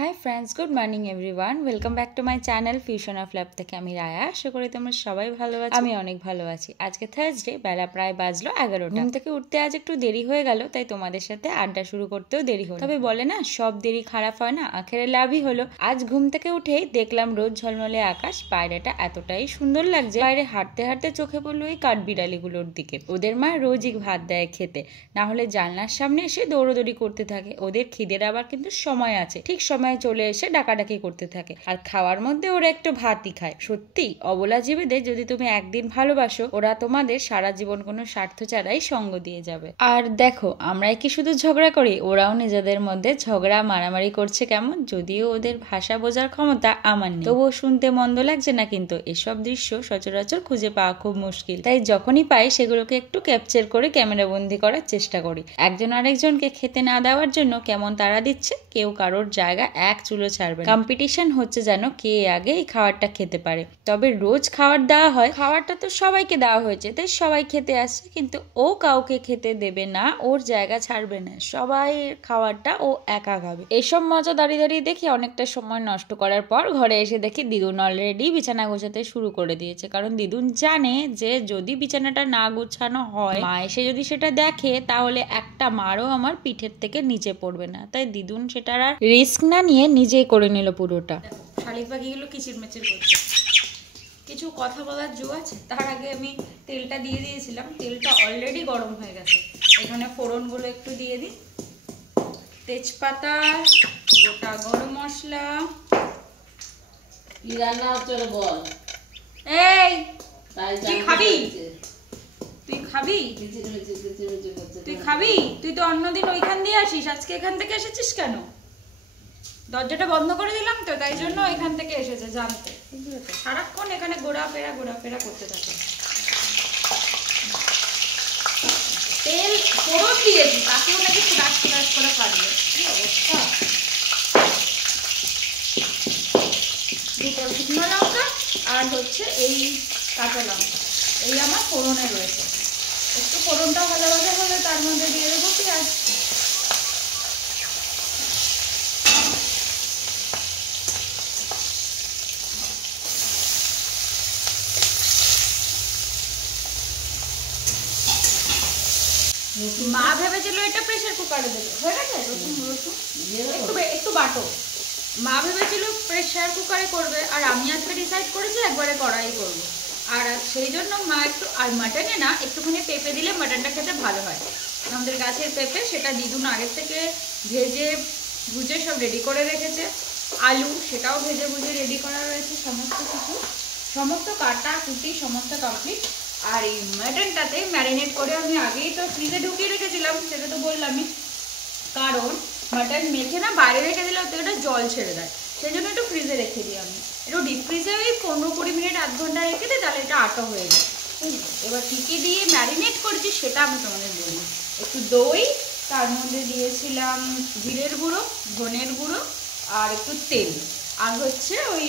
Hi friends, good morning everyone. Welcome back to my channel fusion of love থেকে আমি রায়া। আশা করি তোমরা সবাই ভালো আছো। আমি অনেক ভালো আছি। আজকে থার্সডে, বেলা প্রায় বাজলো 11টা। ঘুম থেকে উঠতে আজ একটু দেরি হয়ে গেল, তাই তোমাদের সাথে আড্ডা শুরু করতেও দেরি হলো। তবে বলে না, সব দেরি খারাপ হয় না, আখেরে লাভই হলো। আজ ঘুম থেকে উঠেই দেখলাম রোদ ঝলমলে আকাশ, বাইরেটা এতটাই সুন্দর লাগছে। বাইরে হাঁটতে হাঁটতে চোখে পড়লো এই কাঠবিড়ালিগুলোর দিকে। ওদের মা রোজই ভাত দেয় খেতে, না হলে জানলার সামনে এসে দৌড়োদৌড়ি করতে থাকে। ওদের খিদের আবার কিন্তু সময় আছে, ঠিক সময় চলে এসে ডাকাডাকি করতে থাকে। আর খাওয়ার মধ্যে ওরা একটু ভাতই খায়। সত্যি অবলা জীবেদের যদি তুমি একদিন ভালোবাসো, ওরা তোমাদের সারা জীবন কোনো স্বার্থ ছাড়াই সঙ্গ দিয়ে যাবে। আর দেখো, আমরাই কি শুধু ঝগড়া করি, ওরাও নিজেদের মধ্যে ঝগড়া মারামারি করছে কেমন। যদিও ওদের ভাষা বোঝার ক্ষমতা আমার নেই, তবুও শুনতে মন্দ লাগছে না। কিন্তু এসব দৃশ্য সচরাচর খুঁজে পাওয়া খুব মুশকিল, তাই যখনই পাই সেগুলোকে একটু ক্যাপচার করে ক্যামেরা বন্দি করার চেষ্টা করি। একজন আরেকজনকে খেতে না দেওয়ার জন্য কেমন তাড়া দিচ্ছে, কেউ কারোর জায়গা এক চুলো ছাড়বে না। কম্পিটিশন হচ্ছে যেন কে আগে এই খাবারটা খেতে পারে। তবে রোজ খাবার দেওয়া হয়, খাবারটা তো সবাইকে দেওয়া হয়েছে, তাই সবাই খেতে আসছে। কিন্তু ও কাউকে খেতে দেবে না, ওর জায়গা ছাড়বে না, সবাই খাবারটা ও একা খাবে। এসব মজা দাঁড়িয়ে দাঁড়িয়ে দেখি অনেকটা সময় নষ্ট করার পর ঘরে এসে দেখি দিদুন অলরেডি বিছানা গোছাতে শুরু করে দিয়েছে। কারণ দিদুন জানে যে যদি বিছানাটা না গোছানো হয়, মা এসে যদি সেটা দেখে, তাহলে একটা মারও আমার পিঠের থেকে নিচে পড়বে না। তাই দিদুন সেটার আর রিস্ক না নিয়ে নিজেই করে নিল পুরোটা। শালিক পাখিগুলো কিচির মিচির করছে। কিছু কথা বলার জো আছে, তার আগে আমি তেলটা দিয়ে দিয়েছিলাম। তেলটা অলরেডি গরম হয়ে গেছে। এখানে ফোড়নগুলো একটু দিয়ে দিই, তেজপাতা, গোটা গরম মশলা। কি রান্না হচ্ছে বল? এই তুই খাবি? তুই খাবি? তুই খাবি? তুই তো অন্যদিন ওইখান দিয়ে আসিস, আজকে এখান থেকে এসেছিস কেন? দরজাটা বন্ধ করে দিলাম তো, তাই জন্য এখান থেকে এসেছে জানতে। সারাক্ষণ এখানে ঘোরাফেরা করতে থাকে। তেল ফোড়ন দিয়েছি, তাকেও নাকি ফুটাস করে ফাটবে। কি অবস্থা! দুটো শুকনো লঙ্কা আর হচ্ছে এই কাঁচা লঙ্কা, এই আমার ফোড়নে রয়েছে। একটু ফোড়নটা ভালো হলে তার মধ্যে দিয়ে দেবো পেঁয়াজ। মা ভেবেছিল এটা প্রেসার কুকারে দেবে, হয়ে গেছে। রসুন একটু বাটো। মা ভেবেছিল প্রেসার কুকারে করবে, আর আমি আজকে ডিসাইড করেছি একবারে কড়াই করবো। আর সেই জন্য মা একটু, আর মাটনে না একটুখানি পেঁপে দিলে মাটনটা খেতে ভালো হয়। আমাদের গাছের পেঁপে, সেটা দিদুন আগের থেকে ভেজে ভুজে সব রেডি করে রেখেছে। আলু, সেটাও ভেজে ভুজে রেডি করা রয়েছে। সমস্ত কিছু, সমস্ত কাটা কুটি সমস্ত কমপ্লিট। আর এই মাটনটাতে ম্যারিনেট করে আমি আগেই তো ফ্রিজে ঢুকিয়ে রেখেছিলাম, সেটা তো বললামই। কারণ মাটন মেখে না বাইরে রেখে দিলে তো এটা জল ছেড়ে দেয়, সেই জন্য একটু ফ্রিজে রেখে দিই আমি। একটু ডিপ ফ্রিজে ওই 15-20 মিনিট, আধ ঘন্টা রেখে দিই, তাহলে এটা আটা হয়ে যায়। এবার কী কী দিয়ে ম্যারিনেট করেছি সেটা আমি তোমাদের বলি। একটু দই, তার মধ্যে দিয়েছিলাম জিরের গুঁড়ো, ধনের গুঁড়ো, আর একটু তেল, আর হচ্ছে ওই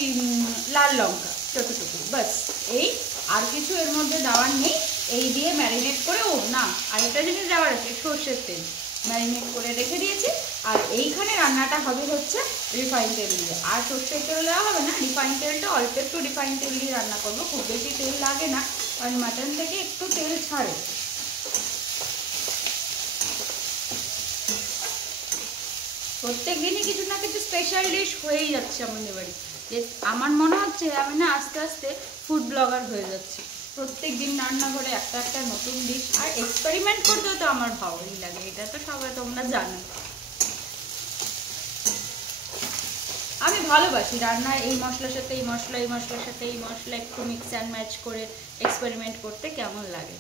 লাল লঙ্কা ছোটো, বাস। এই আর কিছু এর মধ্যে দেওয়ার নেই। এই দিয়ে ম্যারিনেট করে, ও না আরেকটা জিনিস দেওয়ার আছে, সর্ষের তেল ম্যারিনেট করে রেখে দিয়েছি। আর এইখানে রান্নাটা হবে হচ্ছে রিফাইন তেল দিয়ে, আর সর্ষের তেল দেওয়া হবে না। রিফাইন তেলটা অল্প একটু রিফাইন তেল দিয়ে রান্না করবো, খুব বেশি তেল লাগে না, কারণ মাটন থেকে একটু তেল ছাড়ে। প্রত্যেক দিনই কিছু না কিছু স্পেশাল ডিশ হয়েই যাচ্ছে আমাদের বাড়ি। যে আমার মনে হচ্ছে আমি না আস্তে আস্তে ফুড ব্লগার হয়ে যাচ্ছি। প্রত্যেক দিন রান্নাঘরে একটা নতুন ডিশ, আর এক্সপেরিমেন্ট করতেও তো আমার ভালোই লাগে, এটা তো সবাই তোমরা জানো। আমি ভালোবাসি রান্না, এই মশলার সাথে এই মশলা, এই মশলার সাথে এই মশলা একটু মিক্স অ্যান্ড ম্যাচ করে এক্সপেরিমেন্ট করতে কেমন লাগে।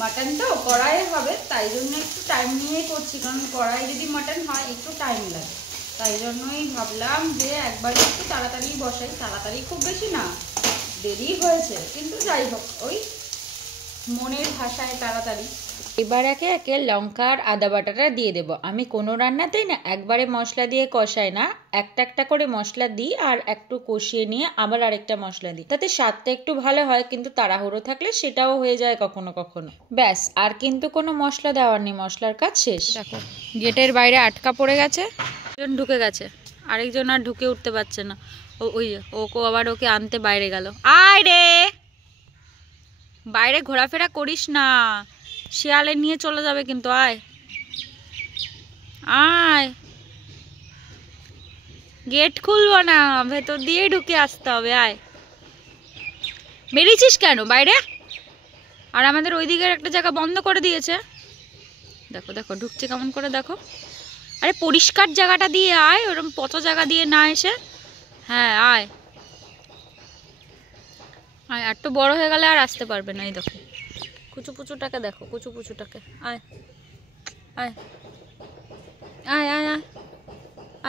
মাটন তো কড়াইয়ে হবে, তাই জন্য একটু টাইম নিয়েই করছি, কারণ কড়াই যদি মাটন হয় একটু টাইম লাগে। তাই জন্যই ভাবলাম যে একবার একটু তাড়াতাড়ি বসাই। তাড়াতাড়ি খুব বেশি না, দেরি হয়েছে, কিন্তু যাই হোক, ওই মনের ভাষায় তাড়াতাড়ি। এবার একে একে লঙ্কা আর আদা বাটাটা দিয়ে দেব। আমি কোনো রান্নাতেই না একবারে মশলা দিয়ে কষাই না, একটা একটা করে মশলা দিই আর একটু কষিয়ে নিয়ে আবার আরেকটা মশলা দিই, তাতে স্বাদটা একটু ভালো হয়। কিন্তু তাড়াহুড়ো থাকলে সেটাও হয়ে যায় কখনো কখনো। ব্যাস, আর কিন্তু কোনো মশলা দেওয়ার নেই, মশলার কাজ শেষ। দেখো গেটের বাইরে আটকা পড়ে গেছে, একজন ঢুকে গেছে, আরেকজন আর ঢুকে উঠতে পারছে না। ওই ওকে আবার ওকে আনতে বাইরে গেল। আয় রে, বাইরে ঘোরাফেরা করিস না, শিয়ালে নিয়ে চলে যাবে কিন্তু। আয় আয়, গেট খুলবো না, ভেতর দিয়ে ঢুকে আসতে হবে। আয়, বেরিয়েছিস কেন বাইরে? আর আমাদের ওই দিকের একটা জায়গা বন্ধ করে দিয়েছে। দেখো দেখো ঢুকছে কেমন করে, দেখো। আরে পরিষ্কার জায়গাটা দিয়ে আয়, ওরকম পচা জায়গা দিয়ে না এসে। হ্যাঁ আয় আয়, একটু বড় হয়ে গেলে আর আসতে পারবে না। এই দেখো কুচু পুচুটাকে, দেখো কুচু পুচুটাকে। আয় আয় আয় আয় আয়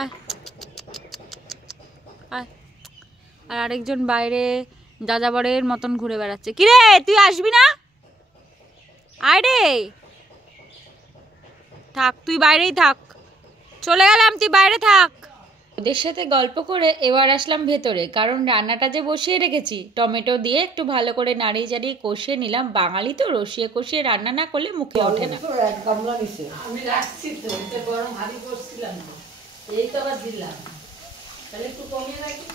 আয় আয়। আর আরেকজন বাইরে যাযাবরের মতন ঘুরে বেড়াচ্ছে। কিরে তুই আসবি না? আয় রে, থাক তুই বাইরেই থাক, চলে গেলাম, তুই বাইরে থাক। ওদের সাথে গল্প করে এবার আসলাম ভেতরে, কারণ রান্নাটা যে বসিয়ে রেখেছি, টমেটো দিয়ে একটু ভালো করে নাড়িয়ে চাড়িয়ে কষিয়ে নিলাম। বাঙালি তো রসিয়ে কষিয়ে রান্না না করলে মুখে ওঠে না। আমি রাখছি তো, এটা গরম হাঁড়ি করছিলাম, এই তো আবার দিলাম, তাহলে একটু কমিয়ে রাখি।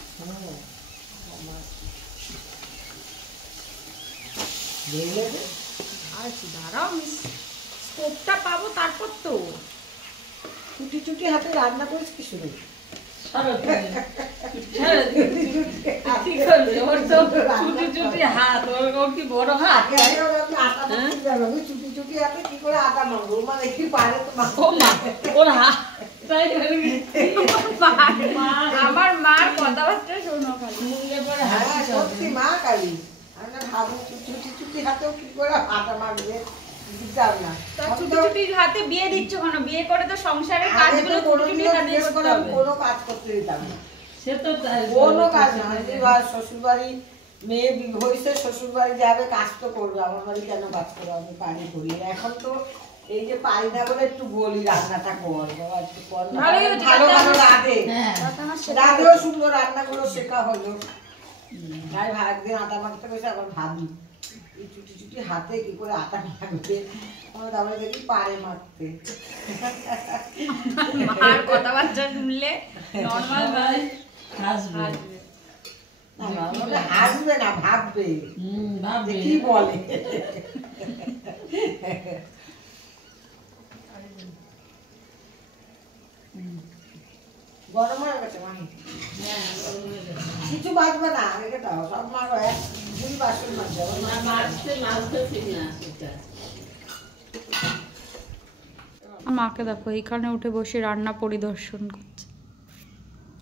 আচ্ছা দাঁড়াও, স্টোভটা পাবো তারপর তো। চুটি চুটি হাতে রান্না করিস কি শুরু? আমার মার কথাবার্তা শোনো খালি। সত্যি মা কালী, আমরা ভাবো চুটি চুটি হাতেও কি করে আটা মাখবে। হাতে বিয়ে দিচ্ছ কেন? বিয়ে করে তো সংসারের কাজগুলো কোনো কাজ করতে দিতাম না, সে তো কোনো কাজ না। শ্বশুর বাড়ি মেয়ে হয়েছে, শ্বশুর বাড়ি যাবে, কাজ তো করবে। আমার বাড়ি কেন কাজ করবো? আমি পারি করি। এখন তো এই যে পারি না বলে একটু বলি রান্নাটা কর, একটু কর, ভালো ভালো রাঁধে, রাঁধেও সুন্দর রান্নাগুলো শেখা হলো। তাই একদিন আটা মাখতে গেছে, আবার ভাবি এই চুটি চুটি হাতে কি করে আটা মাখবে। তারপরে দেখি পারে মাখতে। মার কথাবার্তা শুনলে নরমাল ভাই হাসবে, হাসবে না, ভাববে কি বলে। গরম হয়ে গেছে মানে কিছু বাঁচবে না, রেখে দাও সব মারো, এক দুই বাসন মারবে। মাকে দেখো এখানে উঠে বসে রান্না পরিদর্শন করছে।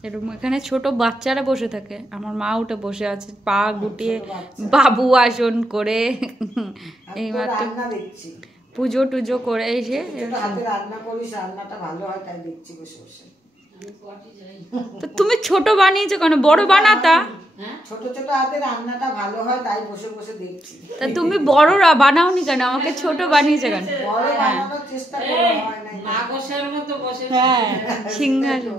এরকম এখানে ছোট বাচ্চারা বসে থাকে, আমার মা উঠে বসে আছে পা গুটিয়ে বাবু আসন করে। এইমাত্র পুজো টুজো করে এসে রান্না করিস, রান্নাটা ভালো হয় তাই দেখছি বসে বসে। তো তুমি ছোট বানিয়েছো কেন? বড় বানাতা। ছোট ছোট হাতে রান্নাটা ভালো হয় তাই বসে বসে দেখছি। তা তুমি বড় বানাওনি কেন? আমাকে ছোট বানিয়েছো কেন? বড় বানানোর চেষ্টা করা হয় না, মা বসার মতো বসে। হ্যাঁ সিংহাসন।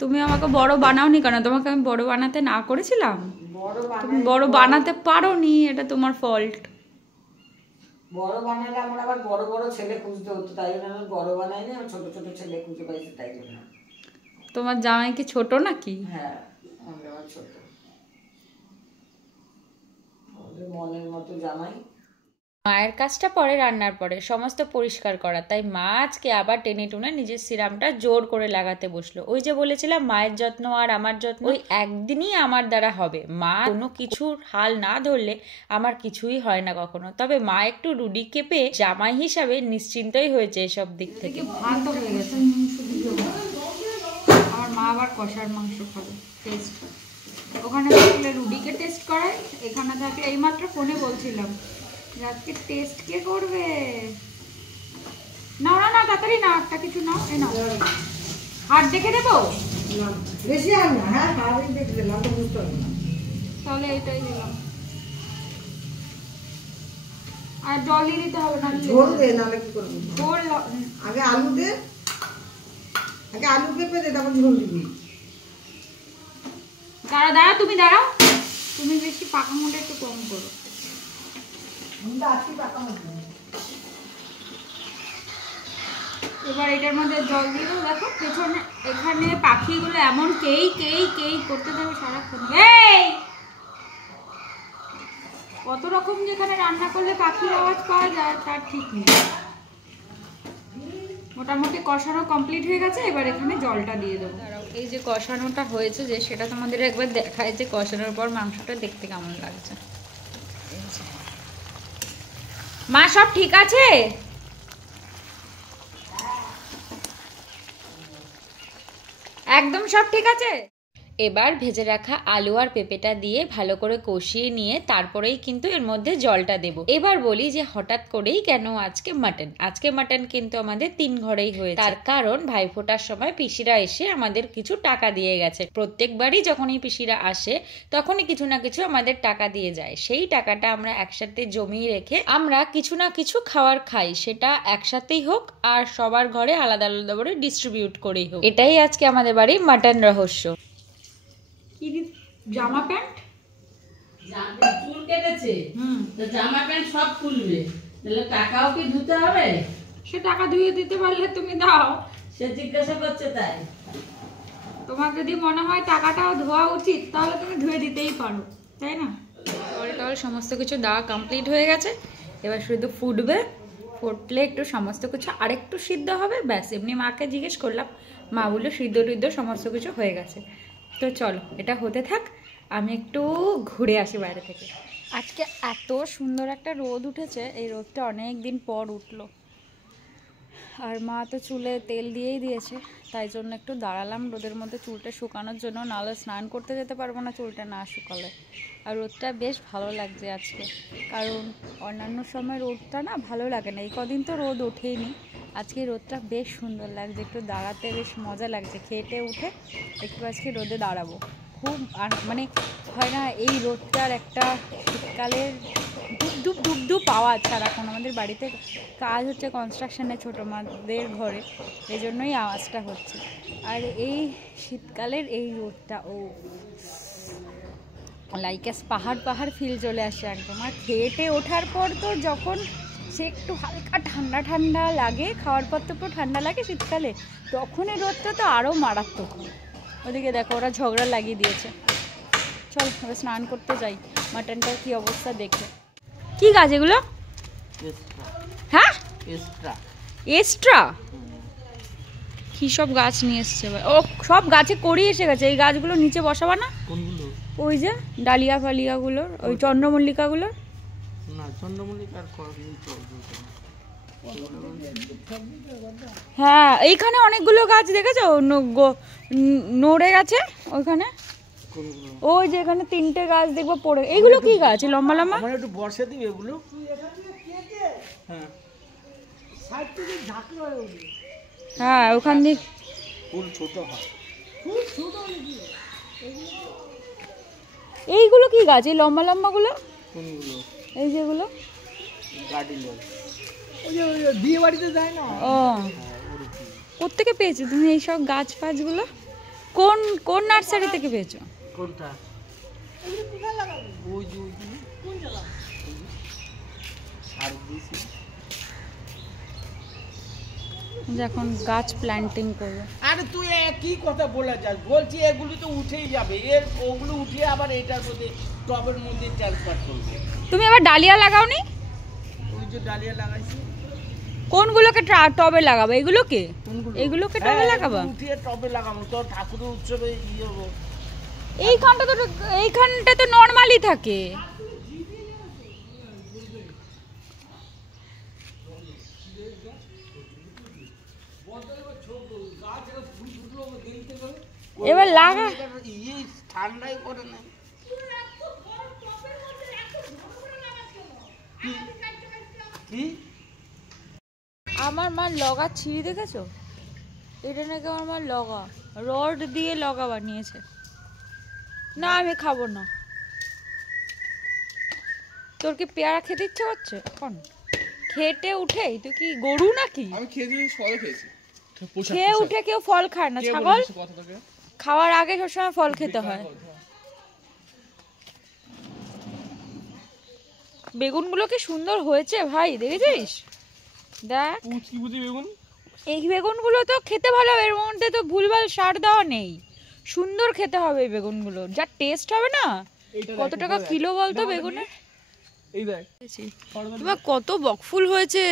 তুমি আমাকে বড় বানাওনি কেন? তোমাকে আমি বড় বানাতে না করেছিলাম? তুমি বড় বানাতে পারোনি, এটা তোমার ফল্ট। বড় বানালে আমার আবার বড় বড় ছেলে খুঁজতে হতো, তাই জন্য আমি বড় বানাইনি, আমি ছোট ছোট ছেলে খুঁজে পাইছি তাই জন্য। তোমার জামাই কি ছোট নাকি? হ্যাঁ আমার ছোট, মনের মতো জামাই। মায়ের কাজটা পরে, রান্নার পরে সমস্ত পরিষ্কার করা। তাই মা আজকে আবার টেনে টুনে নিজের সিরামটা জোর করে লাগাতে বসলো। ওই যে বলেছিলাম মায়ের যত্ন আর আমার যত্ন ওই একদিনই আমার দ্বারা হবে। মা কোনো কিছুর হাল না ধরলে আমার কিছুই হয় না কখনো। তবে মা একটু রুডি কেঁপে জামাই হিসাবে নিশ্চিন্তই হয়েছে এসব দিক থেকে। ভাত হয়ে গেছে, আমার মা আবার কষার মাংস খাবে, টেস্ট। ওখানে থাকলে রুডিকে টেস্ট করায়, এখানে থাকলে এইমাত্র ফোনে বলছিলাম আজকে টেস্ট কে করবে। না না না তাড়াতাড়ি না, একটা কিছু নাও, এ নাও। হাত দেখে দেবো বেশি আর না। হ্যাঁ হাড়ি দেখে দিলাম তো বুঝতে পারলাম, তাহলে এটাই দিলাম। আর জল দিয়ে দিতে হবে না, ঝোল দে, নাহলে কি করবি? ঝোল আগে আলু দে, আগে আলু পেঁপে দে, তারপর ঝোল দিবি। দাঁড়াও, তুমি দাঁড়াও, তুমি বেশি পাকা মোটা একটু কম করো। আমি তো আছি পাকা মতো। এবার এটার মধ্যে জল দিয়ে দেবো। দেখো পেছনে এখানে পাখিগুলো এমন কেই কেই কেই করতে থাকবে সারাক্ষণ। এই কত রকম যেখানে রান্না করলে পাখির আওয়াজ পাওয়া যায় তার ঠিক নেই। মোটামুটি কষানো কমপ্লিট হয়ে গেছে, এবার এখানে জলটা দিয়ে দেবো। এই যে কষানোটা হয়েছে যে, সেটা তোমাদের একবার দেখায় যে কষানোর পর মাংসটা দেখতে কেমন লাগছে। মা সব ঠিক আছে? একদম সব ঠিক আছে। এবার ভেজে রাখা আলু আর পেঁপেটা দিয়ে ভালো করে কষিয়ে নিয়ে তারপরেই কিন্তু এর মধ্যে জলটা দেব। এবার বলি যে হঠাৎ করেই কেন আজকে মাটন? আজকে মাটন কিন্তু আমাদের 3 ঘরেই হয়েছে। তার কারণ ভাইফোঁটার সময় পিসিরা এসে আমাদের কিছু টাকা দিয়ে গেছে। প্রত্যেকবারই যখনই পিসিরা আসে তখনই কিছু না কিছু আমাদের টাকা দিয়ে যায়। সেই টাকাটা আমরা একসাথে জমিয়ে রেখে আমরা কিছু না কিছু খাবার খাই, সেটা একসাথেই হোক আর সবার ঘরে আলাদা আলাদা করে ডিস্ট্রিবিউট করেই হোক। এটাই আজকে আমাদের বাড়ির মাটন রহস্য। কি জামা প্যান্ট চুল কেটেছে, তো জামা প্যান্ট সব খুলবে, তাহলে টাকাও কি ধুতে হবে? সে টাকা ধুয়ে দিতে পারলে তুমি দাও। সে জিজ্ঞাসা করছে তাই। তোমার যদি মনে হয় টাকাটাও ধোয়া উচিত তাহলে তুমি ধুয়ে দিতেই পারো, তাই না? জল টল সমস্ত কিছু দেওয়া কমপ্লিট হয়ে গেছে। এবার শুধু ফুটবে, ফুটলে একটু সমস্ত কিছু আরেকটু সিদ্ধ হবে, ব্যাস। এমনি মাকে জিজ্ঞেস করলাম, মা বললো সিদ্ধ টিদ্ধ সমস্ত কিছু হয়ে গেছে। তো চলো এটা হতে থাক, আমি একটু ঘুরে আসি বাইরে থেকে। আজকে এত সুন্দর একটা রোদ উঠেছে, এই রোদটা অনেক দিন পর উঠলো। আর মা তো চুলে তেল দিয়েই দিয়েছে, তাই জন্য একটু দাঁড়ালাম রোদের মধ্যে চুলটা শুকানোর জন্য, নাহলে স্নান করতে যেতে পারবো না চুলটা না শুকালে। আর রোদটা বেশ ভালো লাগছে আজকে, কারণ অন্যান্য সময় রোদটা না ভালো লাগে না। এই কদিন তো রোদ ওঠেইনি, আজকে রোদটা বেশ সুন্দর লাগছে, একটু দাঁড়াতে বেশ মজা লাগছে। খেটে উঠে একটু আজকে রোদে দাঁড়াবো, খুব আর মানে হয় না এই রোদটার একটা শীতকালের ধূপ ধূপ ধূপ আওয়াজ সারাক্ষণ। আমাদের বাড়িতে কাজ হচ্ছে কনস্ট্রাকশনে, ছোটো মাদের ঘরে, এই জন্যই আওয়াজটা হচ্ছে। আর এই শীতকালের এই রোদটা, ও লাইক পাহাড় পাহাড় ফিল চলে আসে একদম। আর খেটে ওঠার পর তো যখন সে একটু হালকা ঠান্ডা ঠান্ডা লাগে, খাওয়ার পর তো পুরো ঠান্ডা লাগে শীতকালে, তখন এই রোদটা তো আরও মারাত্মক। ওদিকে দেখো ওরা ঝগড়া লাগিয়ে দিয়েছে। চল এবার স্নান করতে যাই, মাটনটার কি অবস্থা দেখে। কি গাছ এগুলো? হ্যাঁ এক্সট্রা কি সব গাছ নিয়ে এসছে? ও সব গাছে করি এসে গেছে। এই গাছগুলো নিচে বসাবা না? কোনগুলো? ওই যে ডালিয়া ফালিয়াগুলোর, ওই চন্দ্রমল্লিকাগুলোর। না, চন্দ্রমল্লিকার হ্যাঁ এইখানে অনেকগুলো গাছ দেখেছো নড়ে গেছে ওইখানে। ওই যে এখানে 3টে গাছ দেখবো পড়ে। এইগুলো কি গাছ লম্বা লম্বা? আমার একটু বর্ষা দিবে এগুলো। হ্যাঁ ওখান দিয়ে ফুল ছোট হয়। এইগুলো কি গাছ এই লম্বা লম্বা গুলো? কোনগুলো? এই যেগুলো গার্ডিলার, ওই যে বিয়ে বাড়িতে যায় না। ও কোত্থেকে পেয়েছো তুমি এই সব গাছ ফাছগুলো? কোন কোন নার্সারি থেকে পেয়েছো? কোনটা? ওই যে ওইখানে কোন জায়গা? আর দিছি এখন গাছ প্ল্যান্টিং করবো। আরে তুই একই কথা বলে যাস, বলছি এগুলো তো উঠেই যাবে, এর ওগুলো উঠিয়ে আবার এটার মধ্যে টবের মধ্যে ট্রান্সফার করবে। তুমি আবার ডালিয়া লাগাওনি? ওই যে ডালিয়া লাগাইছি। কোনগুলোকে টবে লাগাবো? এগুলোকে? কোনগুলো? এগুলোকে টবে লাগাবা? উঠিয়ে টবে লাগাবো, তো ঠাকুরের উৎসবে ইয়ে হবে। এইখানটা তো নরমালি থাকে। এবার লাগা ইয়ে ঠান্ডাই করে না। কি আমার মা লগা ছিঁড়ি দেখেছো? এটা নাকি আমার মা লগা রড দিয়ে লগা বানিয়েছে। না আমি খাবো না। তোর কি পেয়ারা খেতে ইচ্ছে করছে এখন খেটে উঠেই? তুই কি গরু নাকি? আমি খেয়ে দিয়েছি, ফল খেয়েছি। খেয়ে উঠে কেউ ফল খায় না ছাগল। খাওয়ার আগে সবসময় ফল খেতে হয়। বেগুনগুলো কি সুন্দর হয়েছে ভাই, দেখেছিস? দেখ বেগুন, এই বেগুনগুলো তো খেতে ভালো হবে, এর মধ্যে তো ভুলভাল সার দেওয়া নেই, সুন্দর খেতে হবে এই বেগুনগুলো, যা টেস্ট হবে না। কত টাকা কিলো বলতো বেগুনের? এই দেখ এবার কত বকফুল হয়েছে,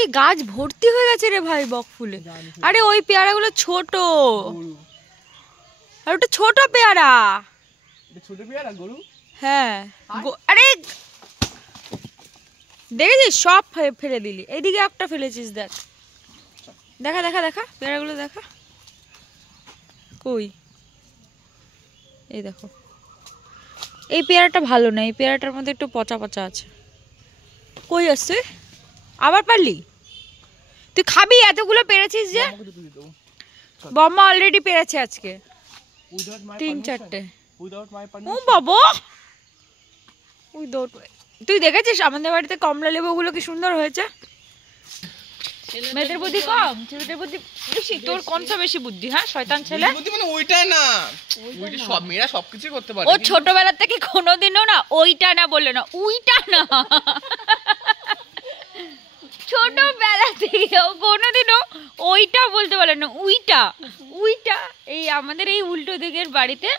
এই গাছ ভর্তি হয়ে গেছে রে ভাই বকফুলে। আরে ওই পেয়ারাগুলো ছোট, আর ওটা ছোট পেয়ারা। ছোট পেয়ারা গরু। হ্যাঁ আরে দেখেছিস সব ফেলে দিলি, এইদিকে একটা ফেলেছিস, দেখ দেখা দেখা দেখা পেয়ারাগুলো দেখা, কই এই দেখো। এই পেয়ারাটা ভালো না, এই পেয়ারাটার মধ্যে একটু পচা পচা আছে। কই আসছে আবার পারলি? তুই খাবি এতগুলো পেরেছিস যে? বম্মা অলরেডি পেরেছে আজকে 3-4টে। ও বাবা, তুই দেখেছিস আমাদের বাড়িতে কমলা লেবুগুলো কি সুন্দর হয়েছে? মেয়েদের বুদ্ধি কম, ছেলেদের বুদ্ধি বেশি। তোর কোনটা বেশি বুদ্ধি? হ্যাঁ শয়তান ছেলে। বুদ্ধি মানে ওইটা না, ওইটা সব মেয়েরা সবকিছু করতে পারে। ও ছোটবেলা থেকে কোনোদিনও না ওইটা না বললে না, উইটা না। ছোটবেলা থেকে ও কোনোদিনও ওইটা বলতে পারে না, উইটা উইটা। এই আমাদের এই উল্টো দিকের বাড়িতে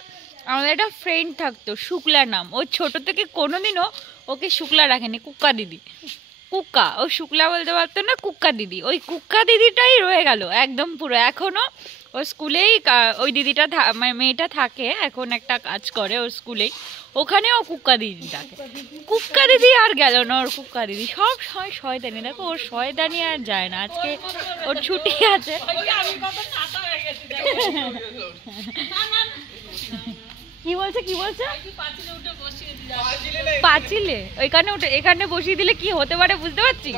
আমাদের একটা ফ্রেন্ড থাকতো, শুক্লা নাম। ও ছোট থেকে কোনোদিনও ওকে শুক্লা রাখেনি, কুক্কা দিদি। কুক্কা, ও শুক্লা বলতে পারতো না, কুক্কা দিদি। ওই কুক্কা দিদিটাই রয়ে গেল একদম পুরো। এখনো ও স্কুলেই ওই দিদিটা মেয়েটা থাকে, এখন একটা কাজ করে ওর স্কুলেই, ওখানে ও কুক্কা দিদি থাকে। কুক্কা দিদি আর গেল না, ওর কুক্কা দিদি সব সময় শয়তানি। দেখো ওর শয়তানি আর যায় না, আজকে ওর ছুটি আছে। কি বলছে কি বলছে? পাঁচিলে ওইখানে উঠে এখানে বসিয়ে দিলে কি হতে পারে বুঝতে পারছিস?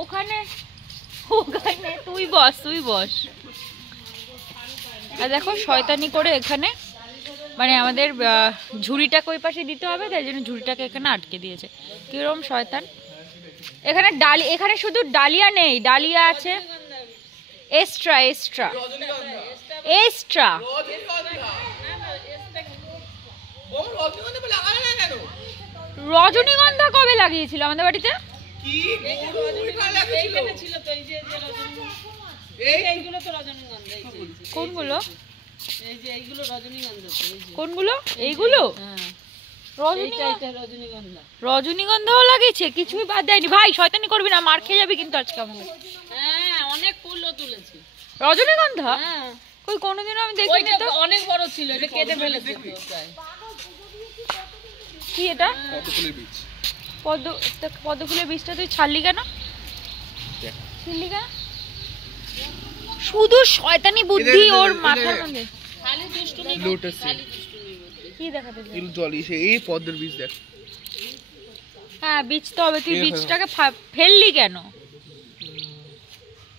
ওখানে ওখানে তুই বস, তুই বস। আর দেখো শয়তানি করে এখানে, মানে আমাদের ঝুড়িটাকে ওই পাশে দিতে হবে, তাই জন্য ঝুড়িটাকে এখানে আটকে দিয়েছে। কিরকম শয়তান। এখানে ডালি, এখানে শুধু ডালিয়া নেই, ডালিয়া আছে এক্সট্রা এক্সট্রা এক্সট্রা। রজনীগন্ধা কবে লাগিয়েছিল আমাদের বাড়িতে? কোনগুলো? কোনগুলো? এইগুলো রজনীগন্ধাও লাগিয়েছে, কিছুই বাদ দেয়নি। ভাই শয়তানি করবি না, মার খেয়ে যাবি কিন্তু আজকে আমাকে। হ্যাঁ অনেক ফুলও তুলেছি রজনীগন্ধা। কই কোনোদিনও আমি দেখিনি তো। অনেক বড় ছিল, এটা কেটে ফেলেছে তো। কি এটা? পদ্মফুলের বীজ। পদ্মফুলের বীজটা তুই ছাড়লি কেন? ছিড়লি কেন? শুধু শয়তানি বুদ্ধি ওর মাথার মধ্যে। খালি দুষ্টুমি, লোটাস কি দেখাতে চাই? এগুলো জল এসে এই পদ্মের বীজ দেখ। হ্যাঁ বীজ তো হবে, তুই বীজটাকে ফেললি কেন?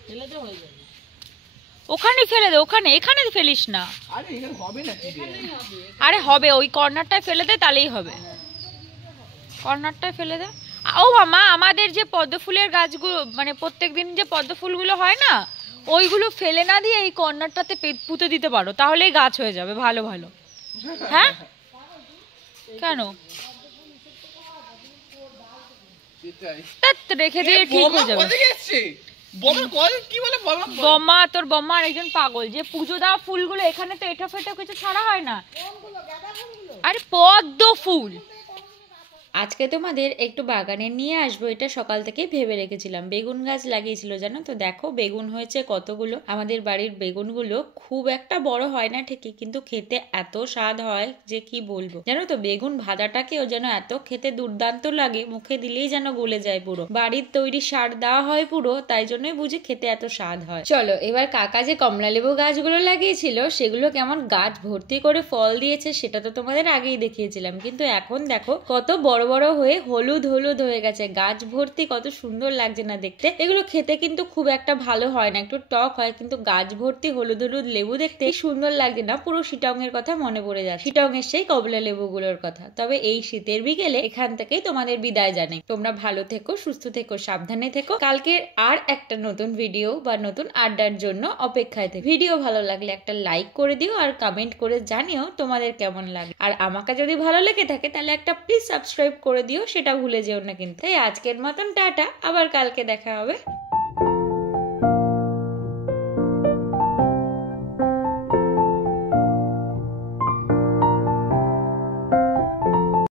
ফেলে তো হয়ে যাবে। ওখানে ফেলে দে, ওখানে, এখানে ফেলিস না। আরে এখানে হবে না কি? আরে হবে, ওই কর্নারটায় ফেলে দে, তাহলেই হবে। কর্নারটায় ফেলে দে। ও মামা, আমাদের যে পদ্মফুলের গাছগুলো, মানে প্রত্যেকদিন যে পদ্মফুলগুলো হয় না, ওইগুলো ফেলে না দিয়ে এই কর্নারটাতে পুঁতে দিতে পারো, তাহলেই গাছ হয়ে যাবে ভালো ভালো। হ্যাঁ কেন? রেখে দিয়ে ঠিক হয়ে যাবে। বম্মা, তোর বম্মা আর একজন পাগল, যে পুজো দেওয়া ফুলগুলো এখানে তো এটা ফেটা কিছু ছাড়া হয় না। আরে পদ্ম ফুল। আজকে তোমাদের একটু বাগানে নিয়ে আসবো, এটা সকাল থেকে ভেবে রেখেছিলাম। বেগুন গাছ লাগিয়েছিল জানো তো, দেখো বেগুন হয়েছে কতগুলো। আমাদের বাড়ির বেগুনগুলো খুব একটা বড় হয় না ঠিকই, কিন্তু খেতে এত স্বাদ হয় যে কি বলবো। জানো তো বেগুন ভাজাটাকেও যেন এত খেতে দুর্দান্ত লাগে, মুখে দিলেই যেন গলে যায় পুরো। বাড়ির তৈরি সার দেওয়া হয় পুরো, তাই জন্যই বুঝি খেতে এত স্বাদ হয়। চলো এবার কাকা যে কমলা লেবু গাছগুলো লাগিয়েছিল সেগুলো কেমন গাছ ভর্তি করে ফল দিয়েছে সেটা তো তোমাদের আগেই দেখিয়েছিলাম, কিন্তু এখন দেখো কত বড় বড় হয়ে হলুদ হলুদ হয়ে গেছে, গাছ ভর্তি, কত সুন্দর লাগছে না দেখতে। এগুলো খেতে কিন্তু খুব একটা ভালো হয় না, একটু টক হয়, কিন্তু গাছ ভর্তি হলুদ হলুদ লেবু দেখতে সুন্দর লাগছে না। পুরো শিটং এর কথা মনে পড়ে যাচ্ছে, শিটং এর সেই কমলা লেবুগুলোর কথা। তবে এই শীতের বিকেলে এখান থেকেই তোমাদের বিদায় জানাই। তোমরা ভালো থেকো, সুস্থ থেকো, সাবধানে থেকো। কালকে আর একটা নতুন ভিডিও বা নতুন আড্ডার জন্য অপেক্ষায় থেকো। ভিডিও ভালো লাগলে একটা লাইক করে দিও আর কমেন্ট করে জানিও তোমাদের কেমন লাগে। আর আমাকে যদি ভালো লেগে থাকে তাহলে একটা প্লিজ সাবস্ক্রাইব করে দিও, সেটা ভুলে যেও না কিন্তু। তাই আজকের মতন টাটা, আবার কালকে দেখা হবে।